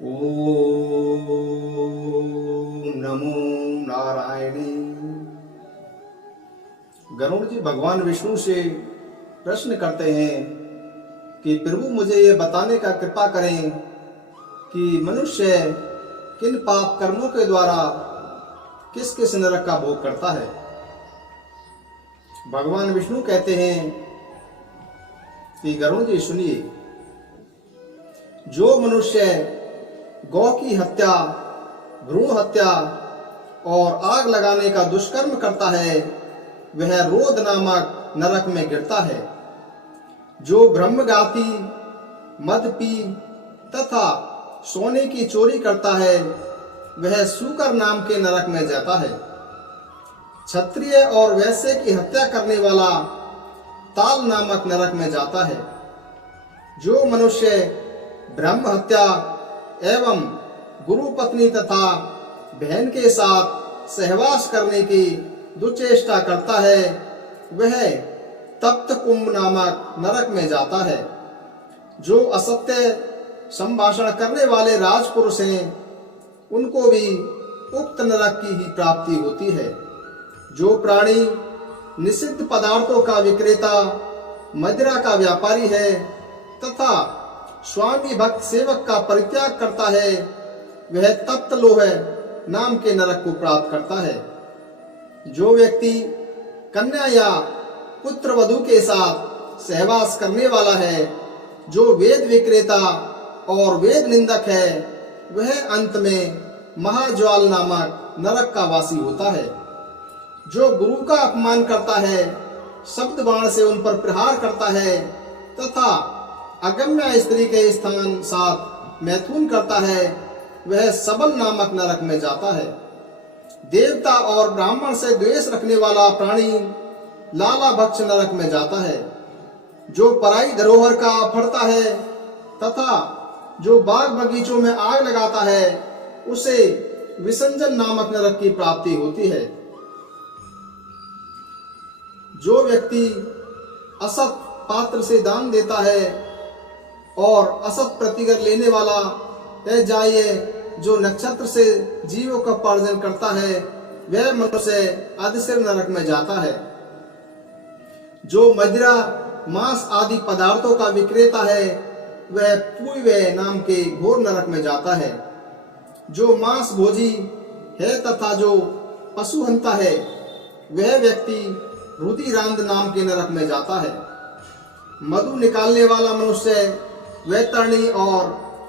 ओम नमो नारायणे। गरुड़ जी भगवान विष्णु से प्रश्न करते हैं कि प्रभु मुझे ये बताने का कृपा करें कि मनुष्य किन पाप कर्मों के द्वारा किस किस नरक का भोग करता है। भगवान विष्णु कहते हैं कि गरुड़ जी सुनिए, जो मनुष्य गौ की हत्या, भ्रूण हत्या और आग लगाने का दुष्कर्म करता है वह रोद नामक नरक में गिरता है। जो ब्रह्मघाती, मद पी तथा सोने की चोरी करता है वह सूकर नाम के नरक में जाता है। क्षत्रिय और वैश्य की हत्या करने वाला ताल नामक नरक में जाता है। जो मनुष्य ब्रह्म हत्या एवं गुरु पत्नी तथा बहन के साथ सहवास करने की दुचेष्टा करता है वह तप्त कुंभ नामक नरक में जाता है। जो असत्य संभाषण करने वाले राजपुरुष हैं उनको भी उक्त नरक की ही प्राप्ति होती है। जो प्राणी निषिद्ध पदार्थों का विक्रेता, मदिरा का व्यापारी है तथा स्वामी भक्त सेवक का परित्याग करता है वह तप्त लोह नाम के नरक को प्राप्त करता है। जो व्यक्ति कन्या या पुत्र वधू के साथ सहवास करने वाला है, जो वेद विक्रेता और वेद निंदक है वह अंत में महाज्वाल नामक नरक का वासी होता है। जो गुरु का अपमान करता है, शब्द बाण से उन पर प्रहार करता है तथा अगम्य स्त्री के स्थान साथ मैथुन करता है वह सबल नामक नरक में जाता है। देवता और ब्राह्मण से द्वेष रखने वाला प्राणी लाला भक्ष नरक में जाता है। जो पराई धरोहर का फड़ता है तथा जो बाग बगीचों में आग लगाता है उसे विसंजन नामक नरक की प्राप्ति होती है। जो व्यक्ति असत पात्र से दान देता है और असत प्रतिगर लेने वाला जाइए जो नक्षत्र से जीवों का पार्जन करता है वह मनुष्य अधसिर नरक में जाता है। जो मदिरा, मांस आदि पदार्थों का विक्रेता है वह पूर्व नाम के घोर नरक में जाता है। जो मांस भोजी है तथा जो पशु हंता है वह व्यक्ति रुधिरांध नाम के नरक में जाता है। मधु निकालने वाला मनुष्य वैतरणी और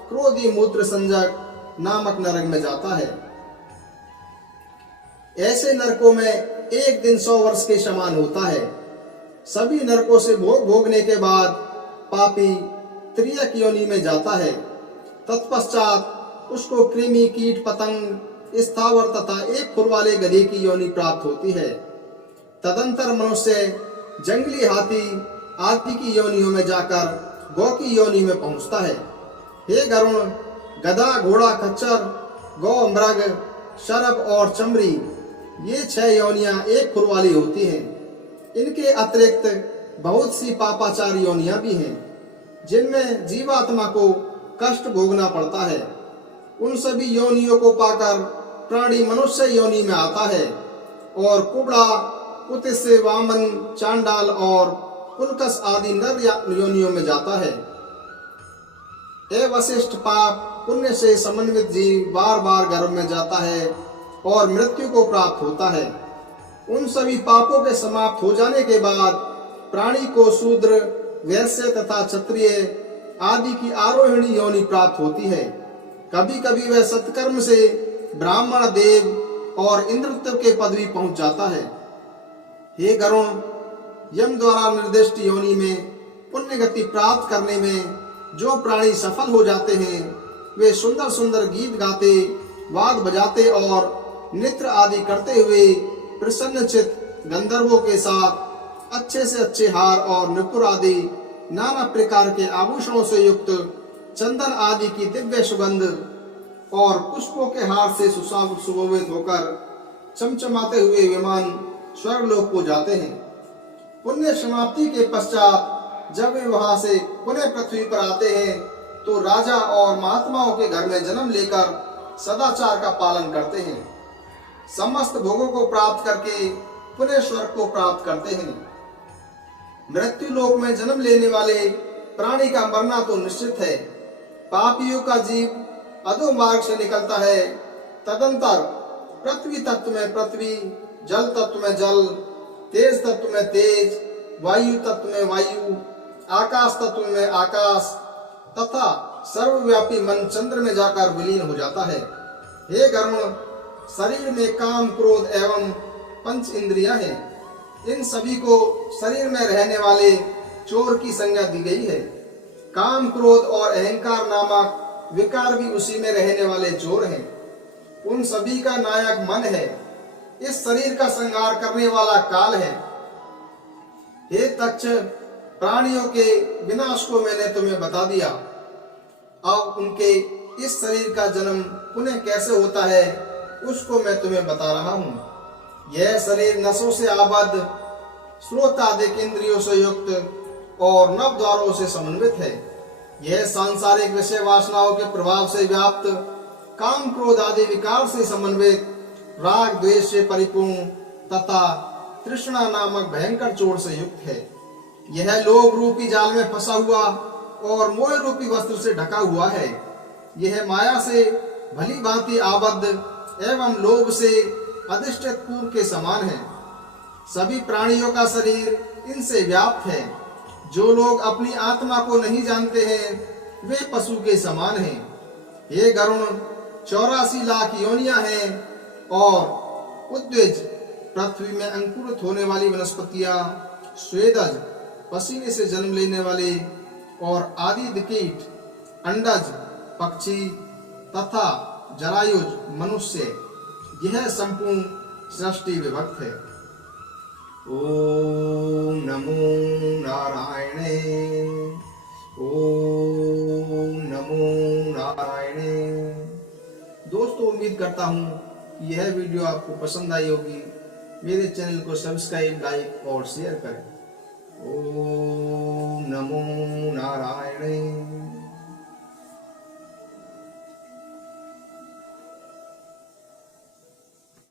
क्रोधी मूत्र संजक नामक नरक में जाता है। ऐसे नरकों में एक दिन 100 वर्ष के समान होता है। सभी नरकों से भोग भोगने के बाद पापी त्रियक योनि में जाता है। तत्पश्चात उसको कृमि, कीट, पतंग, स्थावर तथा एक खुर वाले गधे की योनि प्राप्त होती है। तदंतर मनुष्य जंगली हाथी आदि की योनियों में जाकर गौ की योनि में पहुंचता है। हे गरुण, गधा, घोड़ा, खच्चर, गौ, मृग, शरभ और चमरी ये 6 योनियां एक खुर वाली होती हैं। इनके अतिरिक्त बहुत सी पापाचार योनियां भी हैं जिनमें जीवात्मा को कष्ट भोगना पड़ता है। उन सभी योनियों को पाकर प्राणी मनुष्य योनि में आता है और कुबड़ा, कुत्स्य, वामन, चांडाल और पुलकस आदि नर योनियों में जाता है। ए वशिष्ठ, पाप पुण्य से समन्वित जीव बार बार गर्भ में जाता है और मृत्यु को प्राप्त होता है। उन सभी पापों के समाप्त हो जाने के बाद प्राणी को शूद्र, वैश्य तथा क्षत्रिय आदि की आरोहिणी योनि प्राप्त होती है। कभी कभी वह सत्कर्म से ब्राह्मण, देव और इंद्रत्व के पदवी पहुंच जाता है। हे गरुण, यम द्वारा निर्दिष्ट योनि में पुण्य गति प्राप्त करने में जो प्राणी सफल हो जाते हैं वे सुंदर सुंदर गीत गाते, वाद बजाते और नृत्य आदि करते हुए प्रसन्नचित गंधर्वों के साथ अच्छे से अच्छे हार और नुपुर आदि नाना प्रकार के आभूषणों से युक्त चंदन आदि की दिव्य सुगंध और पुष्पों के हार से सुशोभित होकर चमचमाते हुए विमान स्वर्गलोक को जाते हैं। पुण्य समाप्ति के पश्चात जब वे वहां से पुनः पृथ्वी पर आते हैं तो राजा और महात्माओं के घर में जन्म लेकर सदाचार का पालन करते हैं, समस्त भोगों को प्राप्त करके पुनः स्वर्ग को प्राप्त करते हैं। मृत्यु लोक में जन्म लेने वाले प्राणी का मरना तो निश्चित है। पापियों का जीव अधो मार्ग से निकलता है। तदंतर पृथ्वी तत्व में पृथ्वी, जल तत्व में जल, तेज तत्व में तेज, वायु तत्व में वायु, आकाश तत्व में आकाश तथा सर्वव्यापी मन चंद्र में जाकर विलीन हो जाता है। हे गरुण, शरीर में काम, क्रोध एवं पंच इंद्रियां हैं। इन सभी को शरीर में रहने वाले चोर की संज्ञा दी गई है। काम, क्रोध और अहंकार नामक विकार भी उसी में रहने वाले चोर हैं। उन सभी का नायक मन है। इस शरीर का संहार करने वाला काल है। हे तक्ष, प्राणियों के विनाश को मैंने तुम्हें बता दिया। अब उनके इस शरीर का जन्म पुनः कैसे होता है उसको मैं तुम्हें बता रहा हूँ। यह शरीर नसों से आबद्ध, श्रोतादिक इंद्रियों से युक्त और नव द्वारों से समन्वित है। यह सांसारिक विषय वासनाओं के प्रभाव से व्याप्त, काम, क्रोध आदि विकार से समन्वित, राग द्वेष से परिपूर्ण तथा तृष्णा नामक भयंकर चोर से युक्त है। यह लोभ रूपी जाल में फंसा हुआ और मोह रूपी वस्त्र से ढका हुआ है। यह माया से भली भांति आबद्ध एवं लोभ से अधिष्ठित पूर्व के समान है। सभी प्राणियों का शरीर इनसे व्याप्त है। जो लोग अपनी आत्मा को नहीं जानते हैं वे पशु के समान हैं। हे गरुण, 84 लाख योनियां हैं और उद्विज पृथ्वी में अंकुरित होने वाली वनस्पतियां, स्वेदज पसीने से जन्म लेने वाले और आदि कीट, अंडज पक्षी तथा जरायुज मनुष्य, यह संपूर्ण सृष्टि विभक्त है। ओम नमो नारायणे, ओम नमो नारायणे। दोस्तों, उम्मीद करता हूँ कि यह वीडियो आपको पसंद आई होगी। मेरे चैनल को सब्सक्राइब, लाइक और शेयर करें। ओम नमो नारायणे।